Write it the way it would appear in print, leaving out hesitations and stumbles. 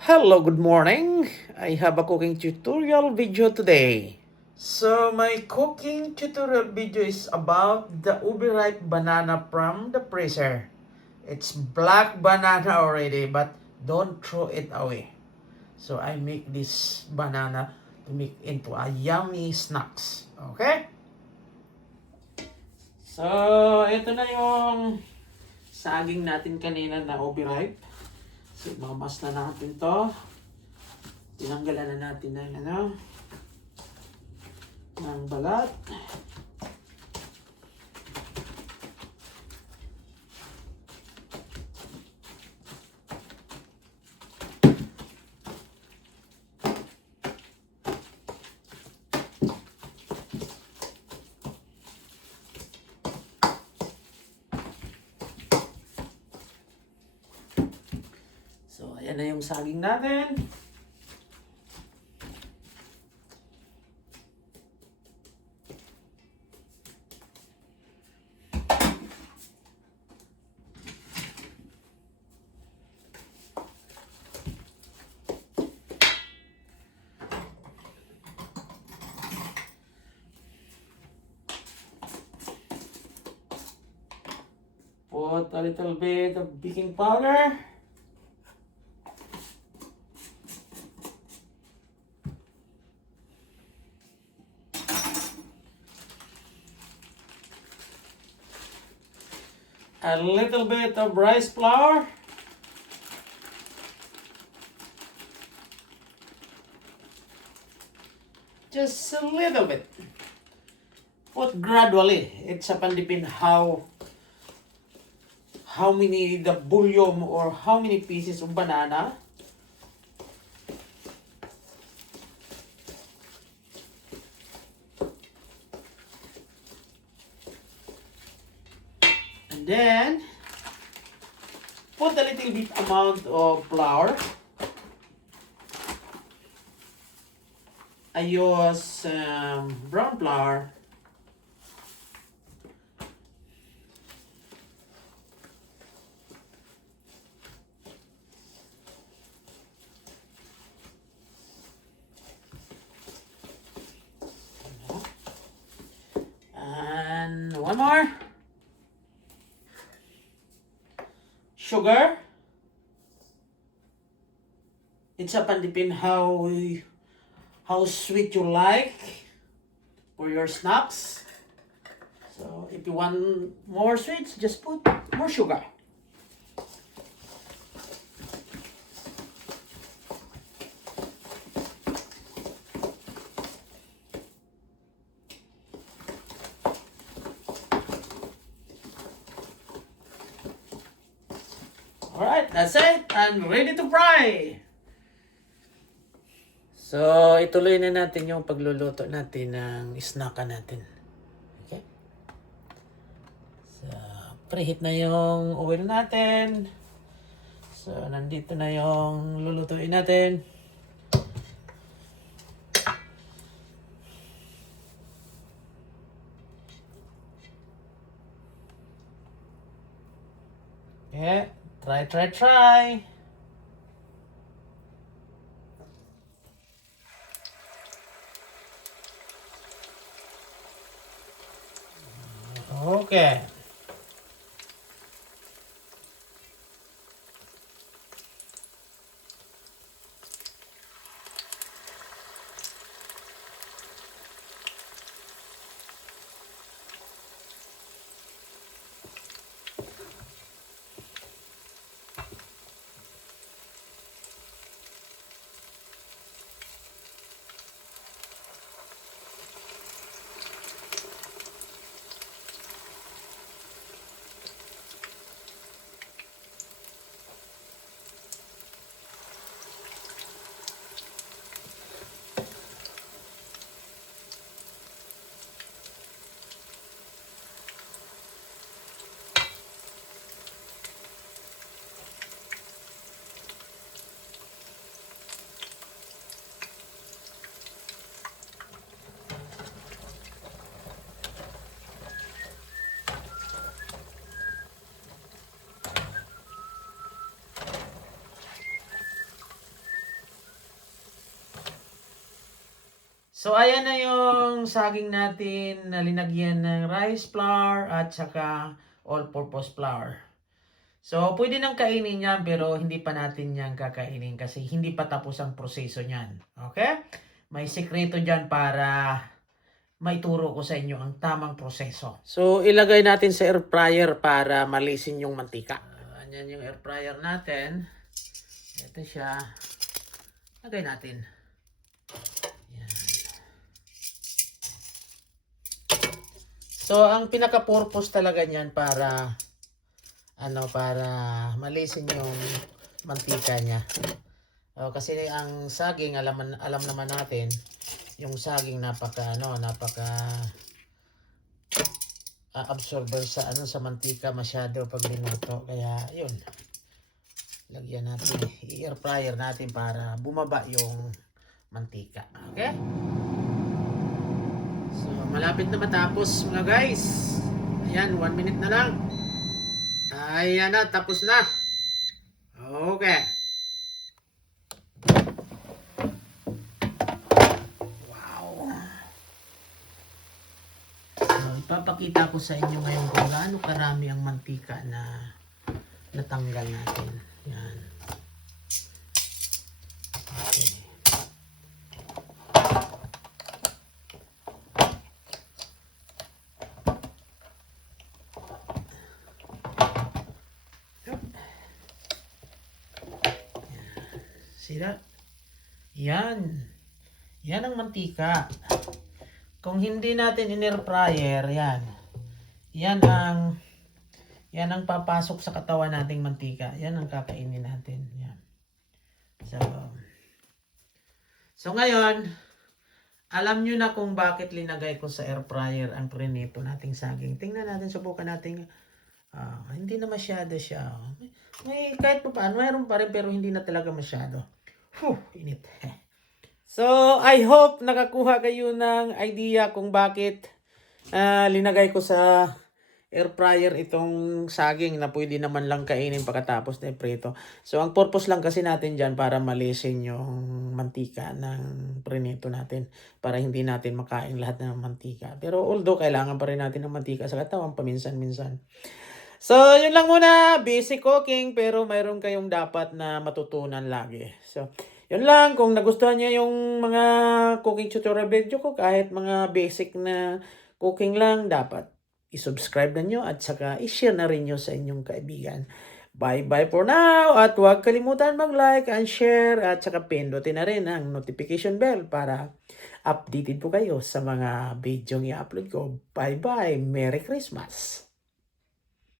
Hello, good morning. I have a cooking tutorial video today. So my cooking tutorial video is about the ubi-ripe banana from the freezer. It's black banana already, but don't throw it away. So I make this banana to make into a yummy snacks. Okay? So ito na yung saging natin kanina na ubi-ripe. So mamas na natin to. Tinanggalan na natin ng balat. So ayan na yung saging natin. Put a little bit of baking powder. A little bit of rice flour. Just a little bit. Put gradually. It's upon depend how many the bouillon or how many pieces of banana. And then put a little bit amount of flour. I use brown flour. And one more. Sugar. It's upon depend how sweet you like for your snacks. So if you want more sweets, just put more sugar. Alright, that's it. I'm ready to fry. So, ituloy na natin yung pagluluto natin ng snackan natin. Okay? So, preheat na yung oil natin. So, nandito na yung lulutuin natin. Okay, try. Okay. So, ayan na yung saging natin na linagyan ng rice flour at saka all-purpose flour. So, pwede nang kainin yan pero hindi pa natin yan kakainin kasi hindi pa tapos ang proseso niyan. Okay? May sikreto dyan para maituro ko sa inyo ang tamang proseso. So, ilagay natin sa air fryer para malisin yung mantika. Anyan yung air fryer natin. Ito siya. Lagay natin. Yan. So, ang pinaka-purpose talaga niyan para para malisin yung mantika niya. Kasi ang saging alam naman natin, yung saging napaka absorber sa sa mantika masyado pag minuto. Kaya yun. Lagyan natin, i-air fryer natin para bumaba yung mantika. Okay? So, malapit na matapos mga guys. Ayan, 1 minute na lang. Ayan na, tapos na. Okay. Wow. So, ipapakita ko sa inyo ngayon kung gaano karami ang mantika na natanggal natin. Yan. Okay. Sira. Yan. Yan ang mantika. Kung hindi natin in-air fryer, yan. Yan ang papasok sa katawan nating mantika. Yan ang kakainin natin. Yan. So ngayon, alam nyo na kung bakit linagay ko sa air fryer ang prinito nating saging. Tingnan natin, subukan natin. Hindi na masyado siya. May kahit pa paano, mayroon pa rin pero hindi na talaga masyado. Init. So, I hope nakakuha kayo ng idea kung bakit linagay ko sa air fryer itong saging na pwede naman lang kainin pagkatapos na iprito. So, ang purpose lang kasi natin dyan para malisin yung mantika ng prinito natin para hindi natin makain lahat ng mantika. Pero although kailangan pa rin natin ng mantika sa katawan paminsan-minsan. So, yun lang muna. Basic cooking pero mayroon kayong dapat na matutunan lagi. So, yun lang. Kung nagustuhan niyo yung mga cooking tutorial video ko, kahit mga basic na cooking lang, dapat i-subscribe na nyo at saka i-share na rin nyo sa inyong kaibigan. Bye-bye for now at huwag kalimutan mag-like and share at saka pindutin na rin ang notification bell para updated po kayo sa mga video i-upload ko. Bye-bye! Merry Christmas!